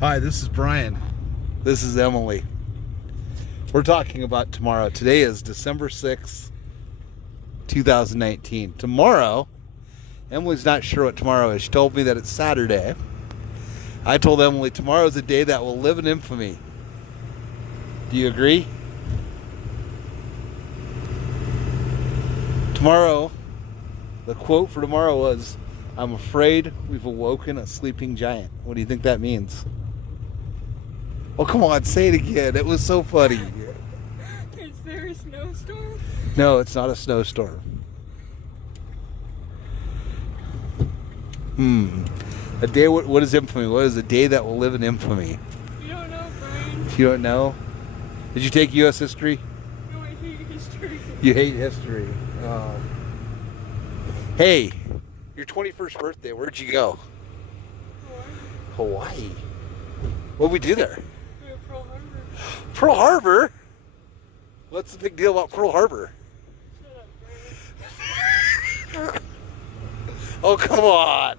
Hi, this is Brian. This is Emily. We're talking about tomorrow. Today is December 6th, 2019. Tomorrow, Emily's not sure what tomorrow is. She told me that it's Saturday. I told Emily tomorrow is a day that will live in infamy. Do you agree? Tomorrow, the quote for tomorrow was, "I'm afraid we've awoken a sleeping giant." What do you think that means? Oh, come on, say it again. It was so funny. Is there a snowstorm? No, it's not a snowstorm. A day, what is infamy? What is a day that will live in infamy? You don't know, Brian. You don't know? Did you take U.S. history? No, I hate history. You hate history. Oh. Hey, your 21st birthday, where'd you go? Hawaii. What'd we do there? We have Pearl Harbor. Pearl Harbor? What's the big deal about Pearl Harbor? Shut up, Brian. Oh, come on.